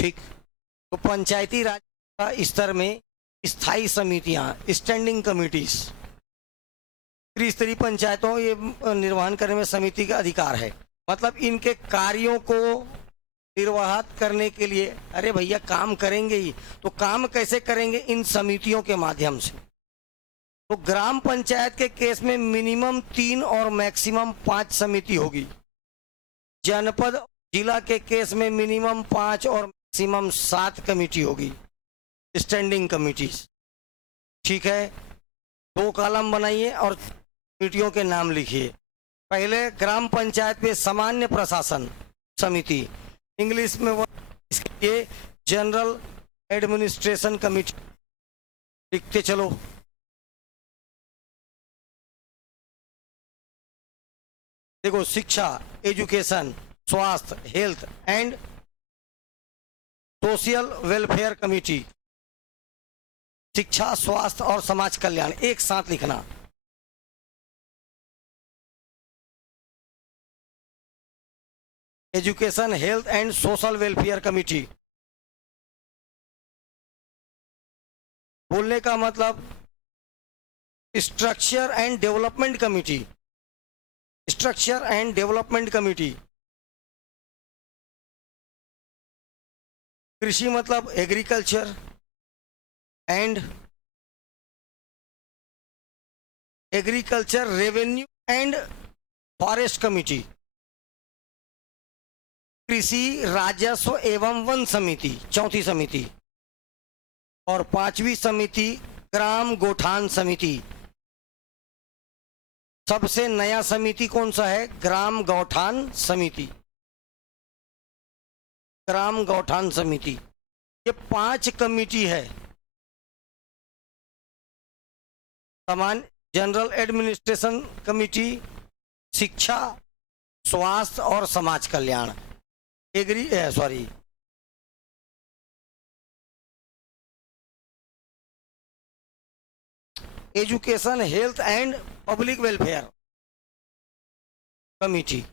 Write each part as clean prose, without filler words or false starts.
ठीक। तो पंचायती राज का स्तर में स्थायी समितियां, स्टैंडिंग कमिटीज, त्रिस्तरीय पंचायतों ये निर्वहन करने में समिति का अधिकार है। मतलब इनके कार्यों को निर्वाहित करने के लिए, अरे भैया काम करेंगे ही तो काम कैसे करेंगे? इन समितियों के माध्यम से। तो ग्राम पंचायत के केस में मिनिमम 3 और मैक्सिमम 5 समिति होगी। जनपद जिला के केस में मिनिमम 5 और मैक्सिमम 7 कमेटी होगी, स्टैंडिंग कमिटीज। ठीक है, 2 कॉलम बनाइए और कमेटियों के नाम लिखिए। पहले ग्राम पंचायत में सामान्य प्रशासन समिति, इंग्लिश में वो इसके लिए जनरल एडमिनिस्ट्रेशन कमिटी लिखते चलो। देखो, शिक्षा, एजुकेशन, स्वास्थ्य, health and social welfare committee, शिक्षा, स्वास्थ्य और समाज कल्याण एक साथ लिखना। Education, health and social welfare committee. बोलने का मतलब structure and development committee, structure and development committee. कृषि मतलब agriculture and agriculture revenue and forest committee. कृषि राजस्व एवं वन समिति, चौथी समिति। और 5वीं समिति ग्राम गौठान समिति। सबसे नया समिति कौन सा है? ग्राम गौठान समिति। ग्राम गौठान समिति, ये 5 कमिटी है। सामान्य जनरल एडमिनिस्ट्रेशन कमिटी, शिक्षा, स्वास्थ्य और समाज कल्याण, education, health and public welfare committee.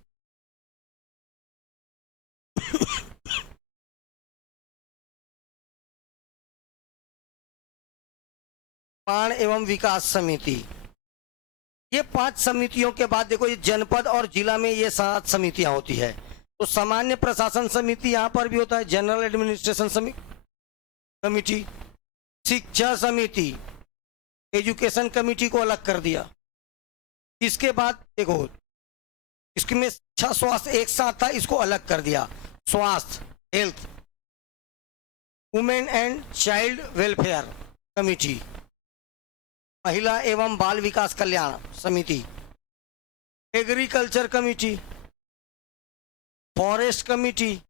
निर्माण एवं विकास समिति। ये 5 समितियों के बाद देखो, ये जनपद और जिला में ये 7 समितियां होती है। तो सामान्य प्रशासन समिति यहां पर भी होता है, जनरल एडमिनिस्ट्रेशन कमिटी, शिक्षा समिति, एजुकेशन कमिटी को अलग कर दिया। इसके बाद देखो, इसमें शिक्षा स्वास्थ्य एक साथ था, इसको अलग कर दिया। स्वास्थ्य, health, women and child welfare committee, महिला एवं बाल विकास कल्याण समिति, एग्रीकल्चर कमिटी, फॉरेस्ट कमिटी,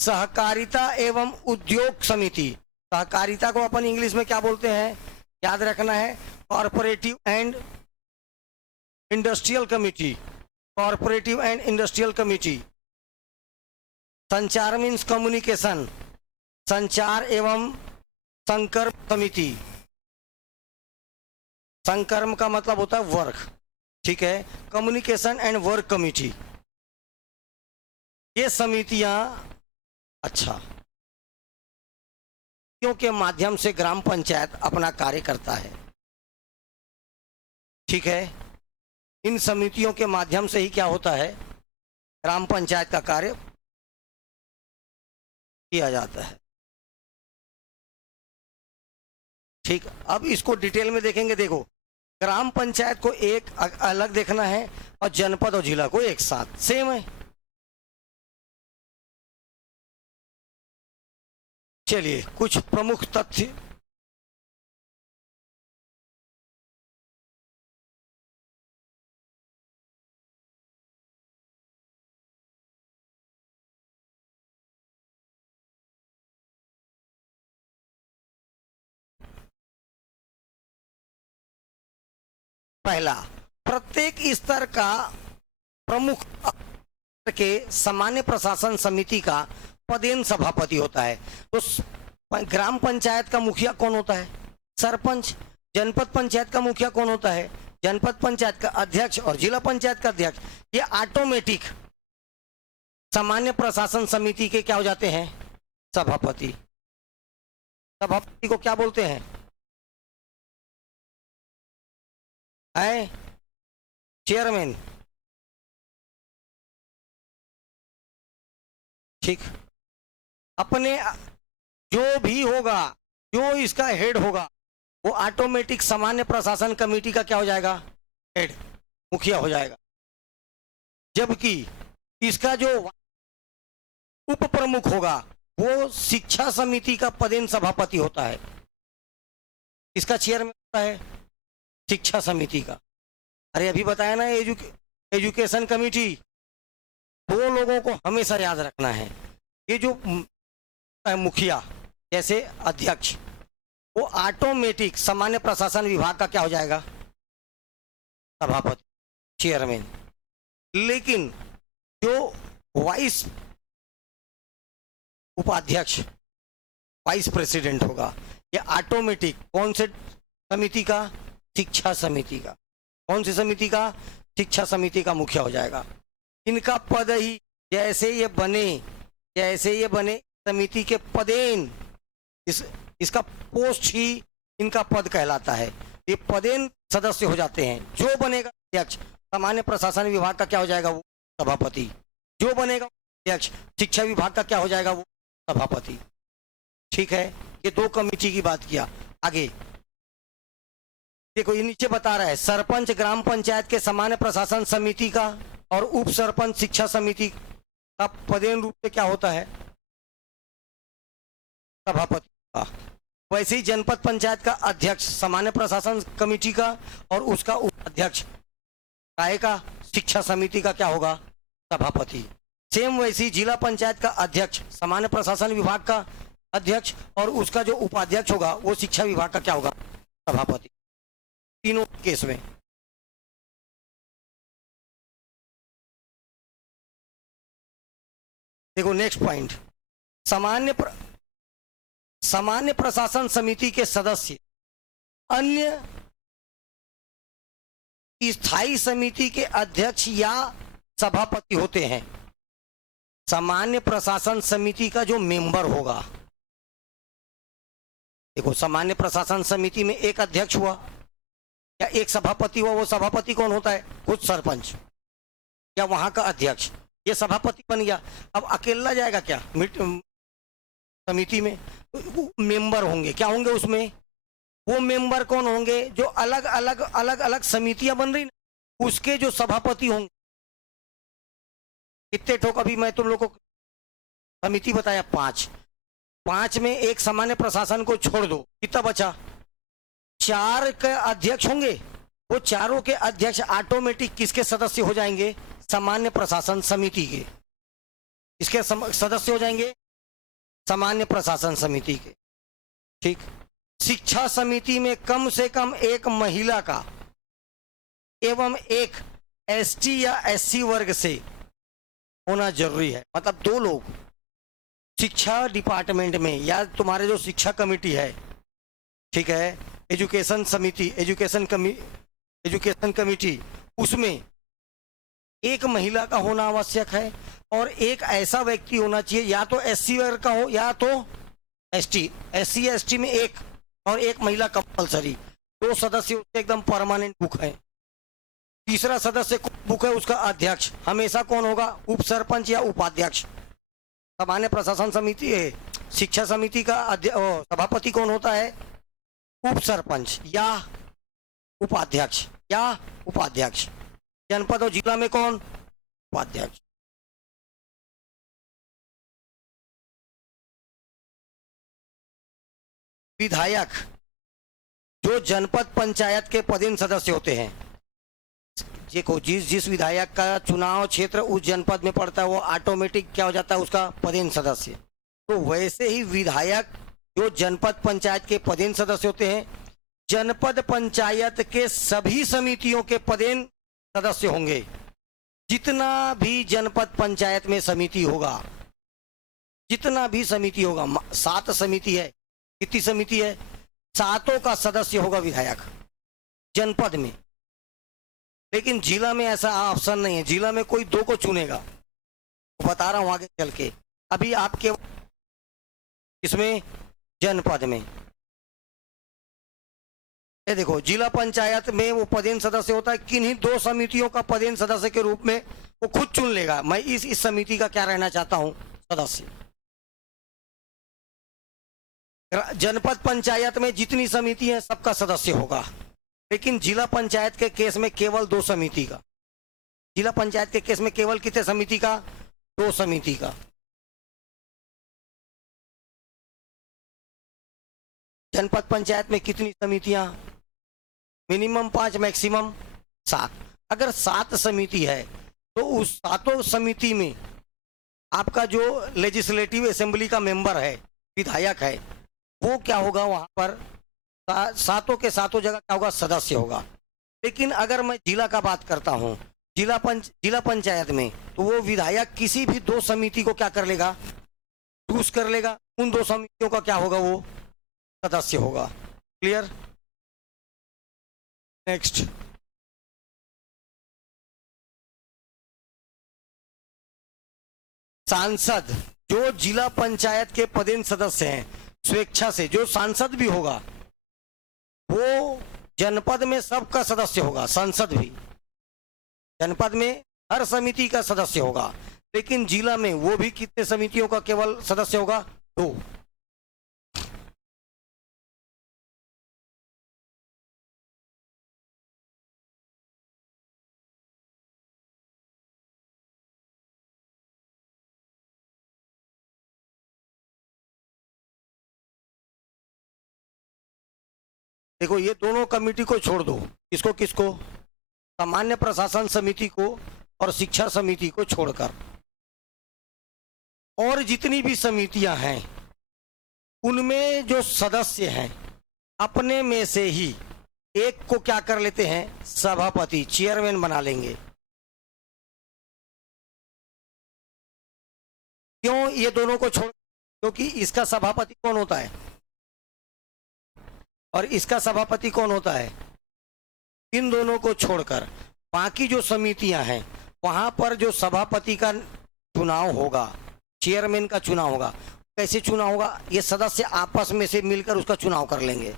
सहकारिता एवं उद्योग समिति। सहकारिता को अपन इंग्लिश में क्या बोलते हैं? याद रखना है, corporative and industrial committee, corporative and industrial committee. संचार मीन्स कम्युनिकेशन, संचार एवं संकर्म समिति। संकर्म का मतलब होता है वर्क, ठीक है। कम्युनिकेशन एंड वर्क कमिटी, ये समितियां के माध्यम से ग्राम पंचायत अपना कार्य करता है, ठीक है। इन समितियों के माध्यम से ही क्या होता है? ग्राम पंचायत का कार्य किया जाता है, ठीक। अब इसको डिटेल में देखेंगे। देखो, ग्राम पंचायत को एक अलग देखना है और जनपद और जिला को एक साथ, सेम है। चलिए, कुछ प्रमुख तथ्य। पहला, प्रत्येक स्तर का प्रमुख के सामान्य प्रशासन समिति का पदेन सभापति होता है। तो ग्राम पंचायत का मुखिया कौन होता है? सरपंच। जनपद पंचायत का मुखिया कौन होता है? जनपद पंचायत का अध्यक्ष और जिला पंचायत का अध्यक्ष। ये ऑटोमेटिक सामान्य प्रशासन समिति के क्या हो जाते हैं? सभापति। सभापति को क्या बोलते हैं? चेयरमैन। ठीक। अपने जो भी होगा, जो इसका हेड होगा, वो ऑटोमेटिक सामान्य प्रशासन कमेटी का क्या हो जाएगा? हेड, मुखिया हो जाएगा। जबकि इसका जो उप प्रमुख होगा वो शिक्षा समिति का पदेन सभापति होता है। इसका चेयरमैन होता है शिक्षा समिति का। अरे अभी बताया ना, एजुकेशन कमेटी। दो लोगों को हमेशा याद रखना है। ये जो मुखिया जैसे अध्यक्ष, वो ऑटोमेटिक सामान्य प्रशासन विभाग का क्या हो जाएगा? सभापति, चेयरमैन। लेकिन जो वाइस उपाध्यक्ष, वाइस प्रेसिडेंट होगा, ये ऑटोमेटिक कौन से समिति का? शिक्षा समिति का। कौन सी समिति का? शिक्षा समिति का मुखिया हो जाएगा। इनका पद ही जैसे ये बने समिति के पदेन, इसका पोस्ट ही इनका पद कहलाता है। ये पदेन सदस्य हो जाते हैं। जो बनेगा अध्यक्ष सामान्य प्रशासन विभाग का क्या हो जाएगा? वो सभापति। जो बनेगा अध्यक्ष शिक्षा विभाग का क्या हो जाएगा? वो सभापति। ठीक है, ये दो कमेटी की बात किया। आगे देखो, ये नीचे बता रहा है सरपंच ग्राम पंचायत के सामान्य प्रशासन समिति का और उप सरपंच शिक्षा समिति का पदेन रूप से क्या होता है? सभापति का। वैसे ही जनपद पंचायत का अध्यक्ष सामान्य प्रशासन कमेटी का और उसका उपाध्यक्ष काय का? शिक्षा समिति का क्या होगा? सभापति। सेम वैसे ही जिला पंचायत का अध्यक्ष सामान्य प्रशासन विभाग का अध्यक्ष और उसका जो उपाध्यक्ष होगा वो शिक्षा विभाग का क्या होगा? सभापति। तीनों केस में। देखो नेक्स्ट पॉइंट, सामान्य प्रशासन समिति के सदस्य अन्य स्थायी समिति के अध्यक्ष या सभापति होते हैं। सामान्य प्रशासन समिति का जो मेंबर होगा, देखो सामान्य प्रशासन समिति में एक अध्यक्ष हुआ या एक सभापति हुआ। वो सभापति कौन होता है? खुद सरपंच या वहां का अध्यक्ष, ये सभापति बन गया। अब अकेला जाएगा क्या समिति में? मेंबर होंगे। क्या होंगे उसमें? वो मेंबर कौन होंगे? जो अलग अलग समितियां बन रही ना, उसके जो सभापति होंगे। कितने ठोक अभी मैं तुम लोग को समिति बताया? 5 में एक सामान्य प्रशासन को छोड़ दो, कितना बचा? 4 के अध्यक्ष होंगे। वो चारों के अध्यक्ष ऑटोमेटिक किसके सदस्य हो जाएंगे? सामान्य प्रशासन समिति के। इसके सदस्य हो जाएंगे सामान्य प्रशासन समिति के। ठीक। शिक्षा समिति में कम से कम एक महिला का एवं एक एसटी या एससी वर्ग से होना जरूरी है। मतलब 2 लोग शिक्षा डिपार्टमेंट में या तुम्हारे जो शिक्षा कमेटी है, ठीक है, एजुकेशन समिति, एजुकेशन कमेटी, उसमें एक महिला का होना आवश्यक है और एक ऐसा व्यक्ति होना चाहिए, या तो एससी वर्ग का हो या तो एसटी। एससी या एसटी में एक और एक महिला कंपलसरी। 2 सदस्य उसके एकदम परमानेंट बुक है। तीसरा सदस्य बुक है उसका अध्यक्ष। हमेशा कौन होगा? उप सरपंच या उपाध्यक्ष। सामान्य प्रशासन समिति है, शिक्षा समिति का सभापति कौन होता है? उप सरपंच या उपाध्यक्ष। जनपद और जिला में कौन? उपाध्यक्ष। विधायक जो जनपद पंचायत के पदेन सदस्य होते हैं, देखो जिस विधायक का चुनाव क्षेत्र उस जनपद में पड़ता है वो ऑटोमेटिक क्या हो जाता है? उसका पदेन सदस्य। तो वैसे ही विधायक जो जनपद पंचायत के पदेन सदस्य होते हैं, जनपद पंचायत के सभी समितियों के पदेन सदस्य होंगे। जितना भी जनपद पंचायत में समिति होगा, जितना भी समिति होगा, 7 समिति है। कितनी समिति है? 7 का सदस्य होगा विधायक जनपद में। लेकिन जिला में ऐसा ऑप्शन नहीं है। जिला में कोई 2 को चुनेगा। बता रहा हूं आगे चल के। अभी आपके इसमें जनपद में ये देखो, जिला पंचायत में वो पदेन सदस्य होता है, किन्हीं 2 समितियों का पदेन सदस्य के रूप में वो खुद चुन लेगा, मैं इस समिति का क्या रहना चाहता हूं, सदस्य। जनपद पंचायत में जितनी समिति है सबका सदस्य होगा, लेकिन जिला पंचायत के केस में केवल 2 समिति का। जिला पंचायत के केस में केवल कितने समिति का, 2 समिति का। जनपद पंचायत में कितनी समितियां, मिनिमम 5, मैक्सिमम 7। अगर 7 समिति है तो उस 7 समिति में आपका जो लेजिस्लेटिव असेंबली का मेंबर है, विधायक है, वो क्या होगा, वहां पर 7 के 7 जगह क्या होगा, सदस्य होगा। लेकिन अगर मैं जिला का बात करता हूं, जिला पंचायत में, तो वो विधायक किसी भी 2 समिति को क्या कर लेगा, चूज कर लेगा, उन 2 समितियों का क्या होगा, वो सदस्य होगा। क्लियर। नेक्स्ट, सांसद, जो जिला पंचायत के पदेन सदस्य हैं, स्वेच्छा से जो सांसद भी होगा वो जनपद में सबका सदस्य होगा। सांसद भी जनपद में हर समिति का सदस्य होगा, लेकिन जिला में वो भी कितने समितियों का केवल सदस्य होगा, 2। देखो, ये दोनों कमेटी को छोड़ दो, किसको किसको, सामान्य प्रशासन समिति को और शिक्षा समिति को छोड़कर, और जितनी भी समितियां हैं उनमें जो सदस्य हैं अपने में से ही एक को क्या कर लेते हैं, सभापति, चेयरमैन बना लेंगे। क्यों ये दोनों को छोड़, क्योंकि इसका सभापति कौन होता है और इसका सभापति कौन होता है। इन दोनों को छोड़कर बाकी जो समितियां हैं वहां पर जो सभापति का चुनाव होगा, चेयरमैन का चुनाव होगा, कैसे चुनाव होगा, ये सदस्य आपस में से मिलकर उसका चुनाव कर लेंगे।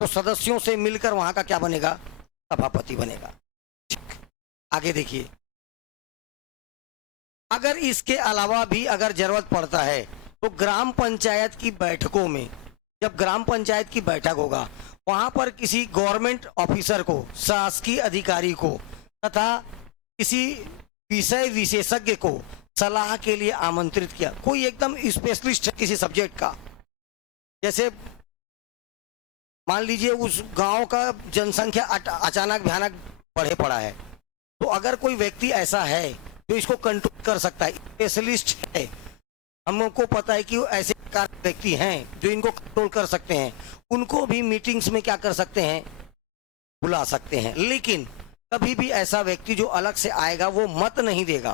तो सदस्यों से मिलकर वहां का क्या बनेगा, सभापति बनेगा। आगे देखिए, अगर इसके अलावा भी अगर जरूरत पड़ता है तो ग्राम पंचायत की बैठकों में, जब ग्राम पंचायत की बैठक होगा वहां पर किसी गवर्नमेंट ऑफिसर को, शासकीय अधिकारी को तथा किसी विषय विशेषज्ञ को सलाह के लिए आमंत्रित किया। कोई एकदम स्पेशलिस्ट है किसी सब्जेक्ट का, जैसे मान लीजिए उस गांव का जनसंख्या अचानक भयानक बढ़े पड़ा है, तो अगर कोई व्यक्ति ऐसा है जो इसको कंट्रोल कर सकता है, स्पेशलिस्ट है, हमको पता है कि ऐसे व्यक्ति हैं जो इनको कंट्रोल कर सकते हैं, उनको भी मीटिंग्स में क्या कर सकते हैं, बुला सकते हैं। लेकिन कभी भी ऐसा व्यक्ति जो अलग से आएगा वो मत नहीं देगा,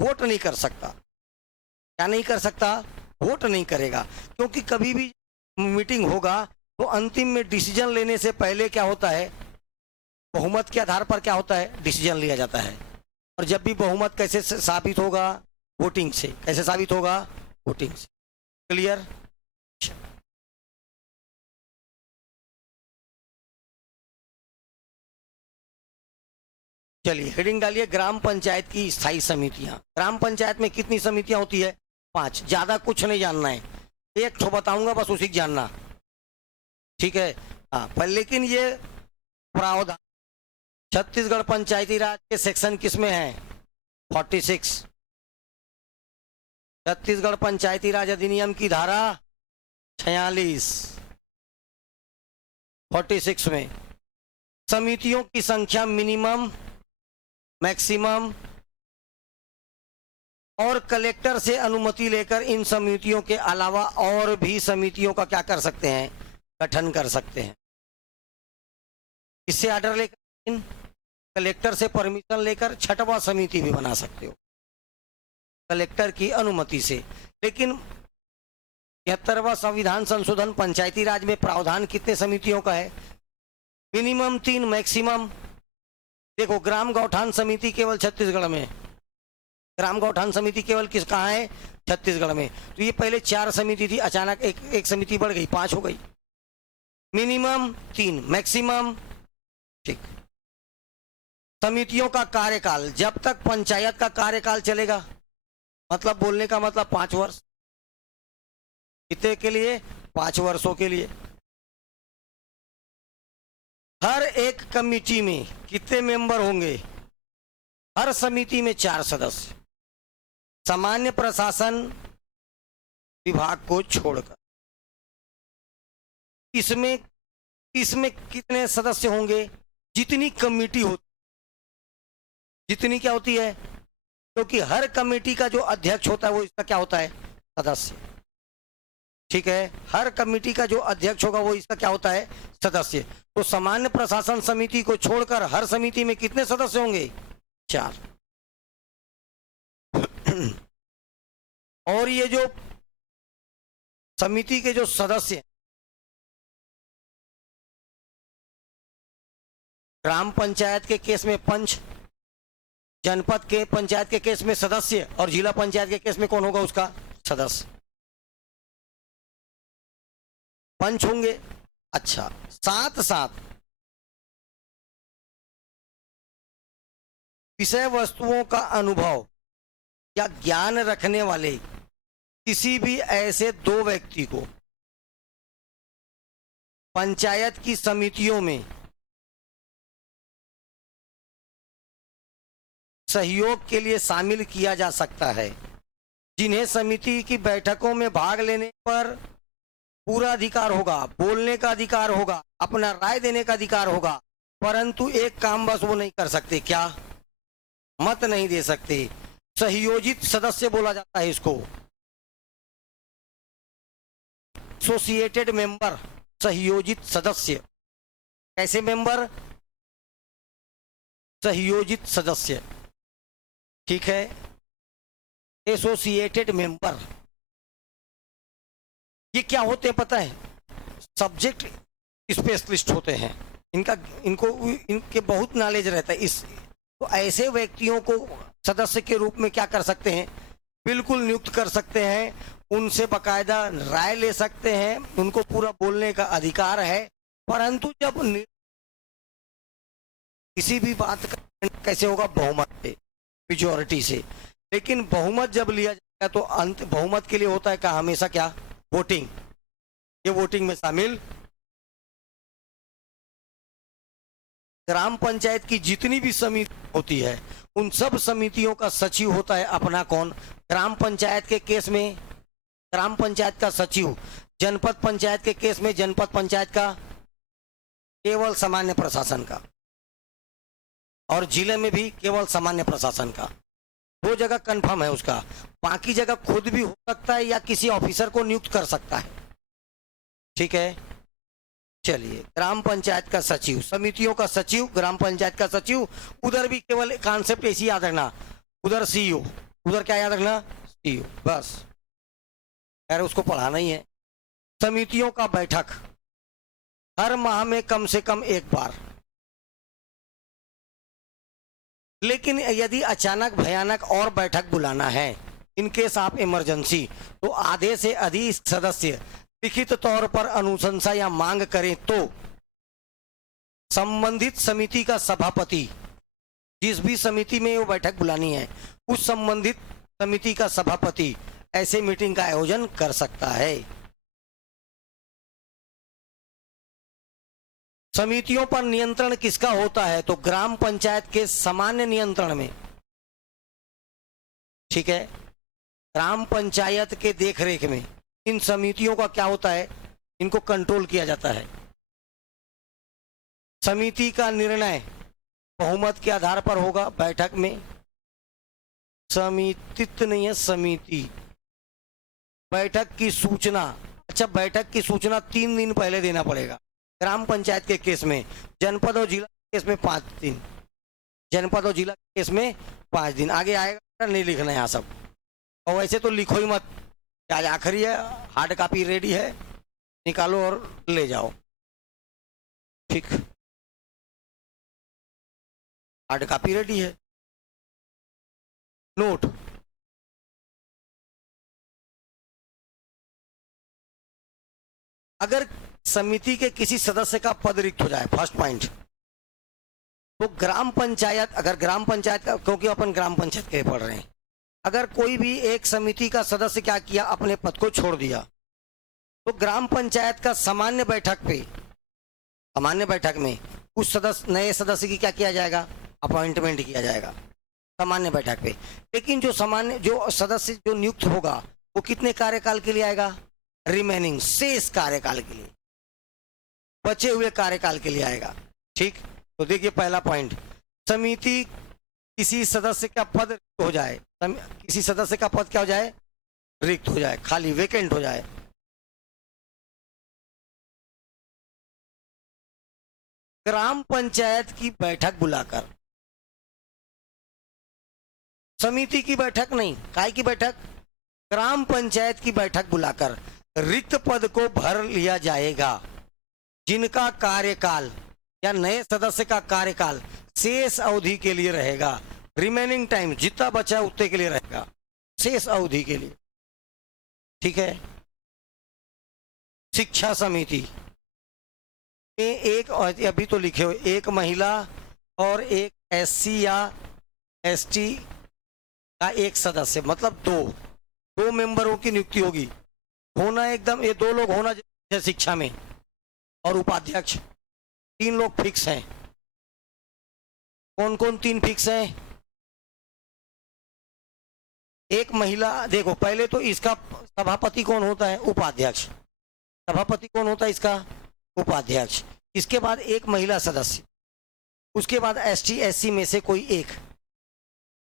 वोट नहीं कर सकता। क्या नहीं कर सकता, वोट नहीं करेगा, क्योंकि कभी भी मीटिंग होगा तो अंतिम में डिसीजन लेने से पहले क्या होता है, बहुमत के आधार पर क्या होता है, डिसीजन लिया जाता है। और जब भी बहुमत कैसे साबित होगा, वोटिंग से। कैसे साबित होगा, वोटिंग से। क्लियर। चलिए हेडिंग डालिए, ग्राम पंचायत की स्थायी समितियां। ग्राम पंचायत में कितनी समितियां होती है, 5। ज्यादा कुछ नहीं जानना है, एक तो बताऊंगा बस, उसी को जानना, ठीक है। हाँ, पर लेकिन ये प्रावधान छत्तीसगढ़ पंचायती राज के सेक्शन किस में है, 46। छत्तीसगढ़ पंचायती राज अधिनियम की धारा 46, 46 में समितियों की संख्या मिनिमम, मैक्सिमम और कलेक्टर से अनुमति लेकर इन समितियों के अलावा और भी समितियों का क्या कर सकते हैं, गठन कर सकते हैं। इससे ऑर्डर लेकर, कलेक्टर से परमिशन लेकर 6वां समिति भी बना सकते हो कलेक्टर की अनुमति से। लेकिन 73वां संविधान संशोधन पंचायती राज में प्रावधान कितने समितियों का है, मिनिमम 3, मैक्सिमम। देखो, ग्राम गौठान समिति केवल छत्तीसगढ़ में, ग्राम गौठान समिति केवल किस कहाँ है? छत्तीसगढ़ में। तो ये पहले 4 समिति थी, अचानक एक समिति बढ़ गई, 5 हो गई। मिनिमम 3, मैक्सिमम, ठीक। समितियों का कार्यकाल, जब तक पंचायत का कार्यकाल चलेगा, मतलब बोलने का मतलब 5 वर्ष। कितने के लिए? 5 वर्षों के लिए। हर एक कमेटी में कितने मेंबर होंगे? हर समिति में 4 सदस्य, सामान्य प्रशासन विभाग को छोड़कर। इसमें कितने सदस्य होंगे? जितनी कमेटी होती, जितनी क्या होती है, क्योंकि हर कमेटी का जो अध्यक्ष होता है वो इसका क्या होता है? सदस्य। ठीक है, हर कमेटी का जो अध्यक्ष होगा वो इसका क्या होता है? सदस्य। तो सामान्य प्रशासन समिति को छोड़कर हर समिति में कितने सदस्य होंगे? 4। और ये जो समिति के जो सदस्य, ग्राम पंचायत के केस में पंच, जनपद के पंचायत के केस में सदस्य, और जिला पंचायत के केस में कौन होगा? उसका सदस्य। पंच होंगे। अच्छा, साथ साथ विषय वस्तुओं का अनुभव या ज्ञान रखने वाले किसी भी ऐसे 2 व्यक्ति को पंचायत की समितियों में सहयोग के लिए शामिल किया जा सकता है, जिन्हें समिति की बैठकों में भाग लेने पर पूरा अधिकार होगा, बोलने का अधिकार होगा, अपना राय देने का अधिकार होगा, परंतु एक काम बस वो नहीं कर सकते। क्या? मत नहीं दे सकते। सहयोजित सदस्य बोला जाता है इसको, एसोसिएटेड मेंबर, सहयोजित सदस्य। कैसे मेंबर? सहयोजित सदस्य, ठीक है, एसोसिएटेड मेंबर। ये क्या होते हैं पता है? सब्जेक्ट स्पेशलिस्ट होते हैं, इनके बहुत नॉलेज रहता है। तो ऐसे व्यक्तियों को सदस्य के रूप में क्या कर सकते हैं? बिल्कुल नियुक्त कर सकते हैं, उनसे बाकायदा राय ले सकते हैं, उनको पूरा बोलने का अधिकार है। परंतु जब किसी भी बात का कैसे होगा? बहुमत से, मेजॉरिटी से। लेकिन बहुमत जब लिया जाएगा तो अंत बहुमत के लिए होता है क्या? हमेशा क्या? वोटिंग। ये वोटिंग में शामिल। ग्राम पंचायत की जितनी भी समिति होती है उन सब समितियों का सचिव होता है अपना कौन? ग्राम पंचायत के केस में ग्राम पंचायत का सचिव, जनपद पंचायत के केस में जनपद पंचायत का केवल सामान्य प्रशासन का, और जिले में भी केवल सामान्य प्रशासन का। 2 जगह कंफर्म है उसका, बाकी जगह खुद भी हो सकता है या किसी ऑफिसर को नियुक्त कर सकता है। ठीक है, चलिए, ग्राम पंचायत का सचिव, समितियों का सचिव, ग्राम पंचायत का सचिव। उधर भी केवल कॉन्सेप्ट ऐसी याद रखना, उधर सीईओ, उधर क्या याद रखना? सीईओ, बस। खैर उसको पढ़ाना ही है। समितियों का बैठक हर माह में कम से कम 1 बार, लेकिन यदि अचानक भयानक और बैठक बुलाना है, इनकेस आप इमरजेंसी, तो आधे से अधिक सदस्य लिखित तौर पर अनुशंसा या मांग करें तो संबंधित समिति का सभापति, जिस भी समिति में वो बैठक बुलानी है, उस संबंधित समिति का सभापति ऐसे मीटिंग का आयोजन कर सकता है। समितियों पर नियंत्रण किसका होता है? तो ग्राम पंचायत के सामान्य नियंत्रण में, ठीक है, ग्राम पंचायत के देखरेख में इन समितियों का क्या होता है? इनको कंट्रोल किया जाता है। समिति का निर्णय बहुमत के आधार पर होगा बैठक में। समितित्व नहीं है, समिति। बैठक की सूचना, अच्छा, बैठक की सूचना 3 दिन पहले देना पड़ेगा। ग्राम पंचायत के केस में, जनपद और जिला के केस में 5 दिन, जनपद और जिला के केस में 5 दिन। आगे आएगा, नहीं लिखना है यहाँ सब। और वैसे तो लिखो ही मत, आज आखिरी है, हार्ड कॉपी रेडी है, निकालो और ले जाओ। ठीक, हार्ड कॉपी रेडी है। नोट, अगर समिति के किसी सदस्य का पद रिक्त हो जाए, फर्स्ट पॉइंट, तो ग्राम पंचायत, अगर ग्राम पंचायत का, क्योंकि अपन ग्राम पंचायत के पढ़ रहे हैं, अगर कोई भी एक समिति का सदस्य क्या किया, अपने पद को छोड़ दिया, तो ग्राम पंचायत का सामान्य बैठक पे, सामान्य बैठक में उस सदस्य, नए सदस्य की क्या किया जाएगा, अपॉइंटमेंट किया जाएगा सामान्य बैठक पे। लेकिन जो सामान्य, जो सदस्य जो नियुक्त होगा, वो कितने कार्यकाल के लिए आएगा, रिमेनिंग, शेष कार्यकाल के लिए, बचे हुए कार्यकाल के लिए आएगा। ठीक, तो देखिए पहला पॉइंट, समिति किसी सदस्य का पद रिक्त हो जाए, किसी सदस्य का पद क्या हो जाए, रिक्त हो जाए, खाली, वेकेंट हो जाए, ग्राम पंचायत की बैठक बुलाकर, समिति की बैठक नहीं, काय की बैठक, ग्राम पंचायत की बैठक बुलाकर रिक्त पद को भर लिया जाएगा, जिनका कार्यकाल या नए सदस्य का कार्यकाल शेष अवधि के लिए रहेगा, रिमेनिंग टाइम, जितना बचा है उतने के लिए रहेगा, शेष अवधि के लिए। ठीक है। शिक्षा समिति में एक, अभी तो लिखे हो, एक महिला और एक एससी या एसटी का एक सदस्य, मतलब दो मेंबरों की नियुक्ति होगी, होना एकदम, ये 2 लोग होना चाहिए शिक्षा में, और उपाध्यक्ष 3 लोग फिक्स हैं। कौन कौन 3 फिक्स हैं, एक महिला, देखो पहले तो इसका सभापति कौन होता है, उपाध्यक्ष, सभापति कौन होता है इसका, उपाध्यक्ष, इसके बाद एक महिला सदस्य, उसके बाद एसटी एससी में से कोई एक।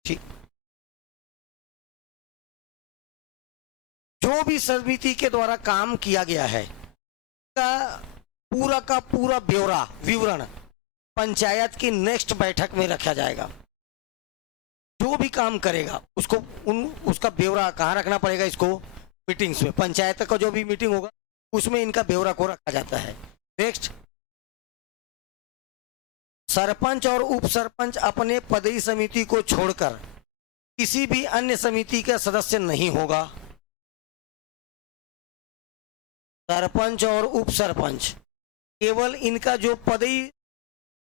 ठीक, जो भी समिति के द्वारा काम किया गया है का पूरा ब्यौरा, विवरण पंचायत की नेक्स्ट बैठक में रखा जाएगा। जो भी काम करेगा उसको उसका ब्यौरा कहाँ रखना पड़ेगा, इसको मीटिंग्स में, पंचायत का जो भी मीटिंग होगा उसमें इनका ब्यौरा को रखा जाता है। नेक्स्ट, सरपंच और उप सरपंच अपने पदई समिति को छोड़कर किसी भी अन्य समिति का सदस्य नहीं होगा। सरपंच और उप सरपंच केवल इनका जो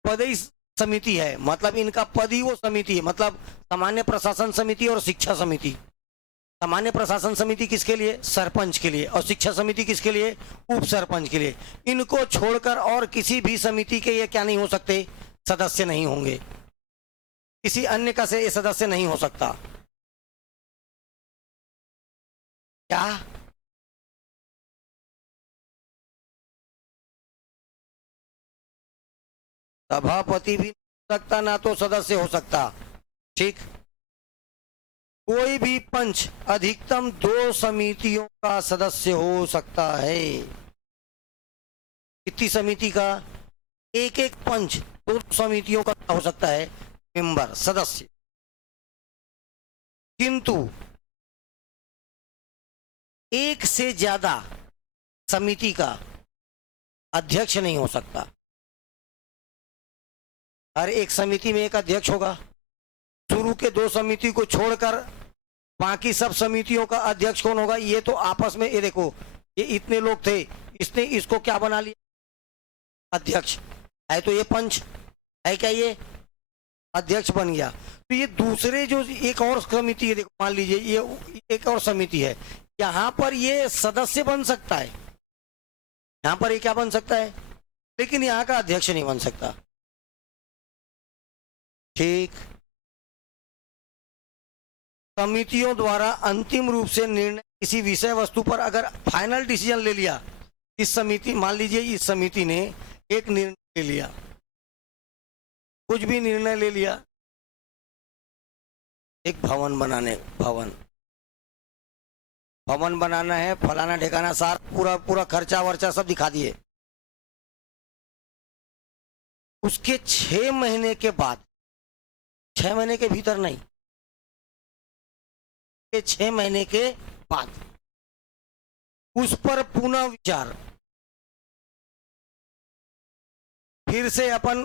पदई समिति है, मतलब इनका पद ही वो समिति है, मतलब सामान्य प्रशासन समिति और शिक्षा समिति। सामान्य प्रशासन समिति किसके लिए, सरपंच के लिए, और शिक्षा समिति किसके लिए, उप सरपंच के लिए। इनको छोड़कर और किसी भी समिति के ये क्या नहीं हो सकते, सदस्य नहीं होंगे, किसी अन्य का से ये सदस्य नहीं हो सकता। क्या सभापति भी हो सकता, ना तो सदस्य हो सकता। ठीक, कोई भी पंच अधिकतम 2 समितियों का सदस्य हो सकता है। कितनी समिति का, एक एक पंच 2 समितियों का हो सकता है मेंबर, सदस्य, किंतु एक से ज्यादा समिति का अध्यक्ष नहीं हो सकता। हर एक समिति में एक अध्यक्ष होगा। शुरू के 2 समिति को छोड़कर बाकी सब समितियों का अध्यक्ष कौन होगा, ये तो आपस में, ये देखो, ये इतने लोग थे, इसने इसको क्या बना लिया, अध्यक्ष है, तो ये पंच है क्या, ये अध्यक्ष बन गया। तो ये दूसरे जो एक और समिति है, देखो मान लीजिए ये एक और समिति है, यहाँ पर ये सदस्य बन सकता है, यहाँ पर ये क्या बन सकता है, लेकिन यहाँ का अध्यक्ष नहीं बन सकता। ठीक, समितियों द्वारा अंतिम रूप से निर्णय किसी विषय वस्तु पर अगर फाइनल डिसीजन ले लिया, इस समिति, मान लीजिए इस समिति ने एक निर्णय ले लिया, कुछ भी निर्णय ले लिया, एक भवन बनाना है, फलाना ठिकाना, सारा पूरा खर्चा वर्चा सब दिखा दिए। उसके 6 महीने के बाद, 6 महीने के भीतर नहीं, 6 महीने के बाद उस पर पुनः विचार, फिर से अपन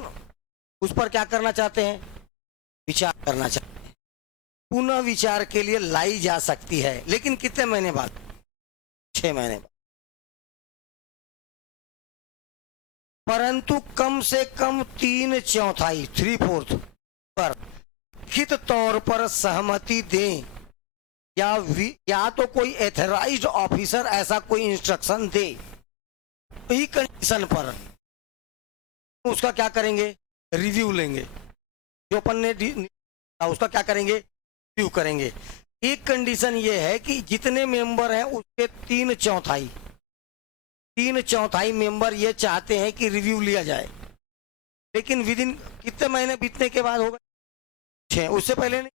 उस पर क्या करना चाहते हैं, विचार करना चाहते हैं। पुनः विचार के लिए लाई जा सकती है, लेकिन कितने महीने बाद? 6 महीने बाद। परंतु कम से कम 3/4 3/4 पर लिखित तौर पर सहमति दें या तो कोई एथराइज्ड ऑफिसर ऐसा कोई इंस्ट्रक्शन दे, ही कंडीशन पर उसका क्या करेंगे? रिव्यू लेंगे। जो अपन ने उसका क्या करेंगे? रिव्यू करेंगे। एक कंडीशन ये है कि जितने मेंबर हैं उसके 3/4 मेंबर ये चाहते हैं कि रिव्यू लिया जाए, लेकिन विद इन कितने महीने बीतने के बाद होगा? 6। उससे पहले नहीं।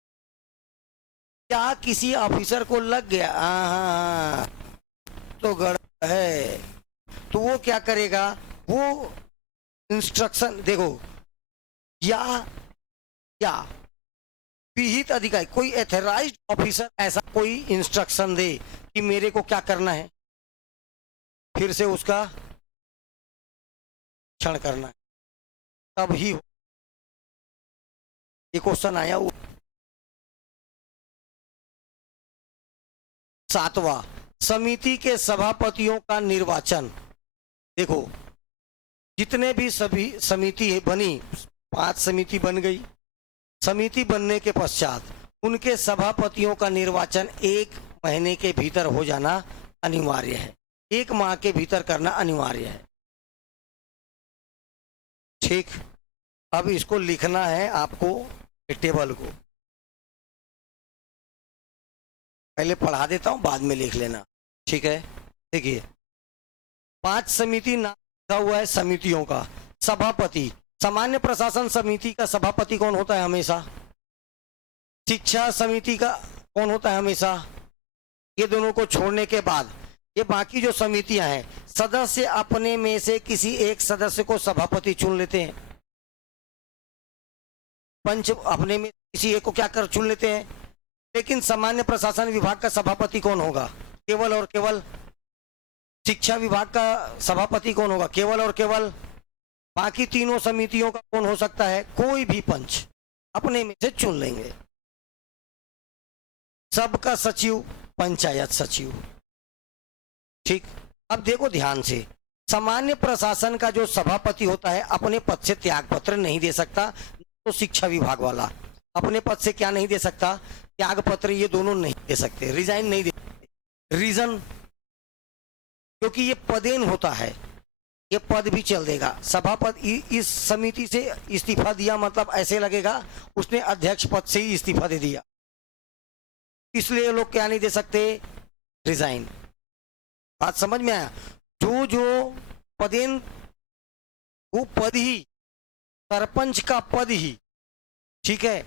क्या किसी ऑफिसर को लग गया हाँ तो गड़बड़ है, तो वो क्या करेगा? वो इंस्ट्रक्शन देखो, या विहित अधिकारी कोई एथराइज्ड ऑफिसर ऐसा कोई इंस्ट्रक्शन दे कि मेरे को क्या करना है, फिर से उसका क्षण करना है, तब ही ये क्वेश्चन आया। 7वां, समिति के सभापतियों का निर्वाचन। देखो, जितने भी सभी समिति बनी, 5 समिति बन गई। समिति बनने के पश्चात उनके सभापतियों का निर्वाचन 1 महीने के भीतर हो जाना अनिवार्य है। 1 माह के भीतर करना अनिवार्य है। ठीक, अब इसको लिखना है आपको, टेबल को पहले पढ़ा देता हूं, बाद में लिख लेना। ठीक है, देखिए 5 समिति नाम लिखा हुआ है समितियों का। सभापति, सामान्य प्रशासन समिति का सभापति कौन होता है हमेशा? शिक्षा समिति का कौन होता है हमेशा? ये दोनों को छोड़ने के बाद ये बाकी जो समितियां हैं, सदस्य अपने में से किसी एक सदस्य को सभापति चुन लेते हैं। पंच अपने में किसी एक को क्या कर चुन लेते हैं। लेकिन सामान्य प्रशासन विभाग का सभापति कौन होगा? केवल और केवल। शिक्षा विभाग का सभापति कौन होगा? केवल और केवल। बाकी तीनों समितियों का कौन हो सकता है? कोई भी पंच अपने में से चुन लेंगे। सबका सचिव पंचायत सचिव। ठीक, अब देखो ध्यान से, सामान्य प्रशासन का जो सभापति होता है अपने पद से त्याग पत्र नहीं दे सकता। तो शिक्षा विभाग वाला अपने पद से क्या नहीं दे सकता? त्याग पत्र। ये दोनों नहीं दे सकते, रिजाइन नहीं दे सकते। रीजन, क्योंकि ये पदेन होता है, ये पद भी चल देगा। सभापति इस समिति से इस्तीफा दिया मतलब ऐसे लगेगा उसने अध्यक्ष पद से ही इस्तीफा दे दिया, इसलिए लोग क्या नहीं दे सकते? रिजाइन। बात समझ में आया? जो पदेन, वो पद ही, सरपंच का पद ही, ठीक है,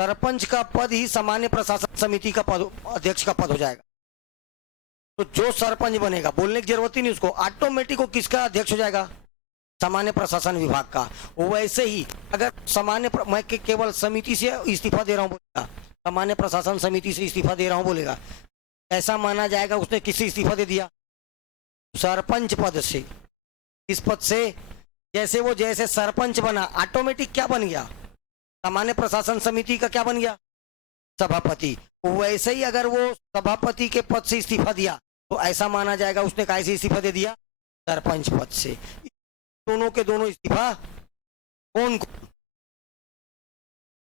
सरपंच का पद ही सामान्य प्रशासन समिति का पद, अध्यक्ष का पद हो जाएगा। तो जो सरपंच बनेगा, बोलने की जरूरत ही नहीं उसको, ऑटोमेटिक वो किसका अध्यक्ष हो जाएगा? सामान्य प्रशासन विभाग का। वैसे ही अगर मैं केवल समिति से इस्तीफा दे रहा हूं बोलेगा, सामान्य प्रशासन समिति से इस्तीफा दे रहा हूं बोलेगा, ऐसा माना जाएगा उसने किससे इस्तीफा दे दिया? सरपंच पद से। इस पद से जैसे सरपंच बना, ऑटोमेटिक क्या बन गया? सामान्य प्रशासन समिति का क्या बन गया? सभापति। वैसे ही अगर वो सभापति के पद से इस्तीफा दिया तो ऐसा माना जाएगा उसने काय से इस्तीफा दे दिया? सरपंच पद से। दोनों के दोनों इस्तीफा कौन?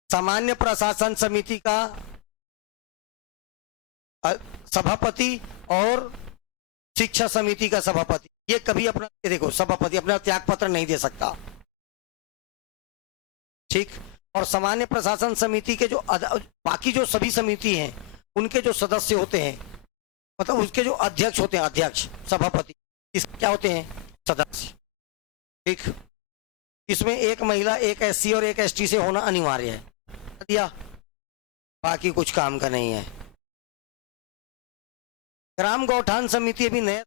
सामान्य प्रशासन समिति का सभापति और शिक्षा समिति का सभापति, ये कभी अपना, देखो सभापति अपना त्याग पत्र नहीं दे सकता। ठीक, और सामान्य प्रशासन समिति के जो बाकी जो सभी समिति हैं उनके जो सदस्य होते हैं, मतलब उसके जो अध्यक्ष होते हैं, अध्यक्ष सभापति, इस क्या होते हैं? सदस्य। ठीक, इसमें एक महिला, एक एससी और एक एसटी से होना अनिवार्य है, दिया, बाकी कुछ काम का नहीं है। ग्राम गौठान समिति अभी नया,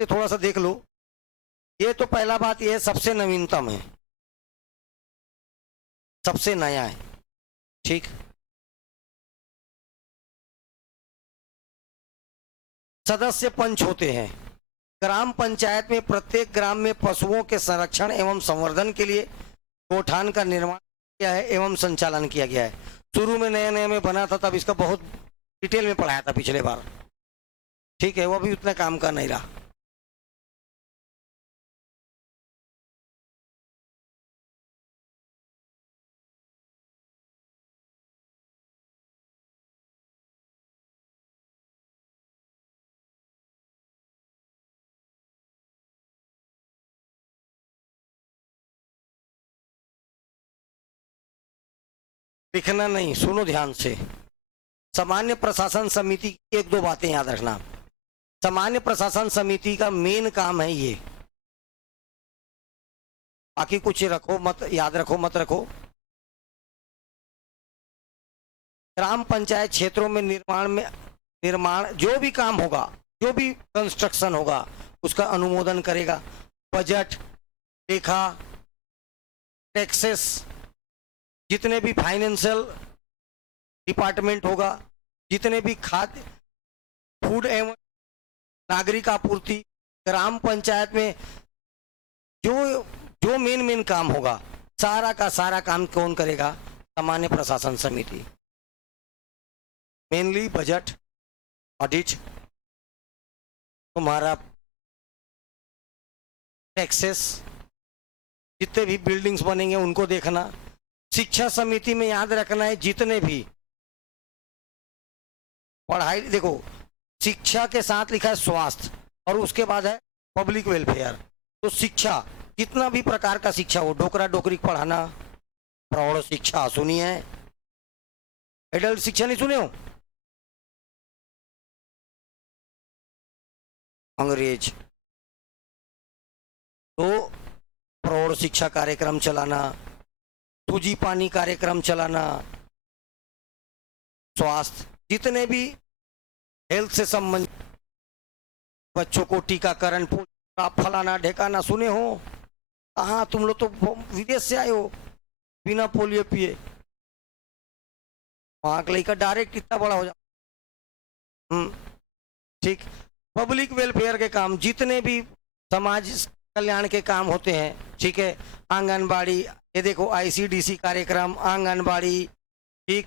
थोड़ा सा देख लो। ये तो पहला बात ये सबसे नवीनतम है, सबसे नया है। ठीक, सदस्य पंच होते हैं। ग्राम पंचायत में प्रत्येक ग्राम में पशुओं के संरक्षण एवं संवर्धन के लिए गौठान का निर्माण किया है एवं संचालन किया गया है। शुरू में नया नया में बना था, तब इसका बहुत डिटेल में पढ़ाया था पिछले बार। ठीक है, वो भी उतना काम का नहीं रहा। लिखना नहीं, सुनो ध्यान से। सामान्य प्रशासन समिति की एक दो बातें याद रखना। सामान्य प्रशासन समिति का मेन काम है ये, बाकी कुछ रखो मत, याद रखो मत रखो। ग्राम पंचायत क्षेत्रों में निर्माण जो भी काम होगा, जो भी कंस्ट्रक्शन होगा, उसका अनुमोदन करेगा। बजट, लेखा, टैक्सेस, जितने भी फाइनेंशियल डिपार्टमेंट होगा, जितने भी खाद्य, फूड एवं नागरिक आपूर्ति, ग्राम पंचायत में जो जो मेन काम होगा, सारा का सारा काम कौन करेगा? सामान्य प्रशासन समिति। मेनली बजट, ऑडिट, तुम्हारा टैक्सेस, जितने भी बिल्डिंग्स बनेंगे उनको देखना। शिक्षा समिति में याद रखना है, जितने भी पढ़ाई, देखो शिक्षा के साथ लिखा है स्वास्थ्य और उसके बाद है पब्लिक वेलफेयर। तो शिक्षा, जितना भी प्रकार का शिक्षा हो, डोकरा डोकरी पढ़ाना, प्रौढ़ शिक्षा सुनी है, एडल्ट शिक्षा नहीं सुने हो, अंग्रेज, तो प्रौढ़ शिक्षा कार्यक्रम चलाना, सूजी पानी कार्यक्रम चलाना, स्वास्थ्य, जितने भी हेल्थ से संबंधित, बच्चों को टीकाकरण, फलाना ढेकाना सुने हो? कहाँ, तुम लोग तो विदेश से आए हो, बिना पोलियो पिए वहां का लड़का डायरेक्ट इतना बड़ा हो जाता। ठीक। पब्लिक वेलफेयर के काम, जितने भी समाज कल्याण के काम होते हैं, ठीक है, आंगनबाड़ी, ये देखो आईसीडीसी कार्यक्रम, आंगनबाड़ी, ठीक,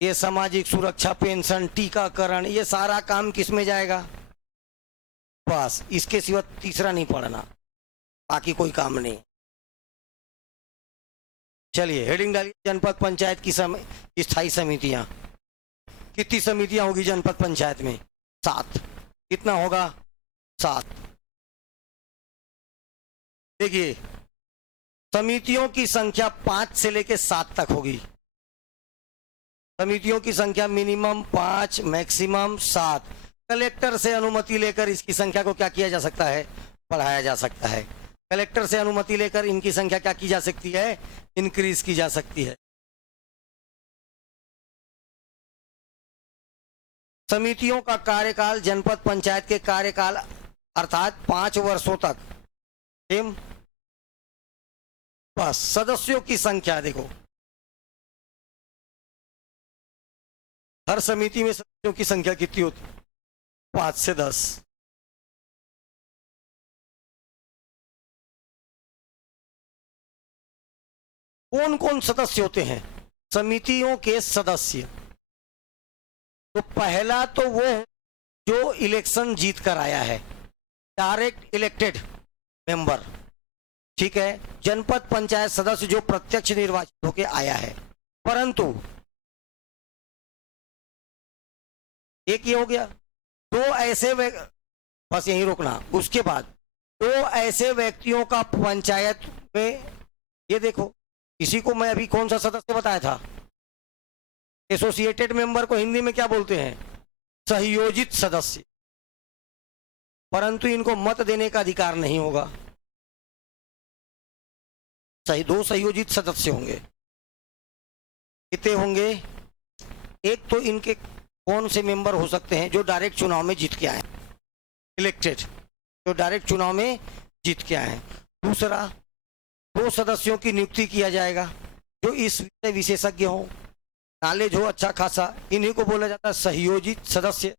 ये सामाजिक सुरक्षा, पेंशन, टीकाकरण, ये सारा काम किस में जाएगा? बस, इसके सिवा तीसरा नहीं पढ़ना, बाकी कोई काम नहीं। चलिए हेडिंग डालिए, जनपद पंचायत की स्थायी समितियां। कितनी समितियां होगी जनपद पंचायत में? 7। कितना होगा? 7। देखिए, समितियों की संख्या 5 से लेकर 7 तक होगी। समितियों की संख्या मिनिमम 5, मैक्सिमम 7। कलेक्टर से अनुमति लेकर इसकी संख्या को क्या किया जा सकता है? बढ़ाया जा सकता है। कलेक्टर से अनुमति लेकर इनकी संख्या क्या की जा सकती है? इंक्रीज की जा सकती है। समितियों का कार्यकाल जनपद पंचायत के कार्यकाल अर्थात 5 वर्षों तक। बस, सदस्यों की संख्या देखो, हर समिति में सदस्यों की संख्या कितनी होती? 5 से 10। कौन कौन सदस्य होते हैं समितियों के सदस्य? तो पहला तो वो जो इलेक्शन जीत कर आया है, डायरेक्ट इलेक्टेड मेंबर, ठीक है, जनपद पंचायत सदस्य जो प्रत्यक्ष निर्वाचित होकर आया है। परंतु एक ये हो गया, 2 ऐसे बस यहीं रोकना। उसके बाद 2 ऐसे व्यक्तियों का पंचायत में, ये देखो, इसी को मैं अभी कौन सा सदस्य बताया था? एसोसिएटेड मेंबर को हिंदी में क्या बोलते हैं? सहयोजित सदस्य। परंतु इनको मत देने का अधिकार नहीं होगा। 2 संयोजित सदस्य होंगे। कितने होंगे? एक तो इनके कौन से मेंबर हो सकते हैं? जो डायरेक्ट चुनाव में जीत के आए, इलेक्टेड, जो डायरेक्ट चुनाव में जीत के आए। दूसरा, 2 सदस्यों की नियुक्ति किया जाएगा जो इस विषय विशेषज्ञ हो, नॉलेज हो अच्छा खासा। इन्हीं को बोला जाता है सहयोजित सदस्य।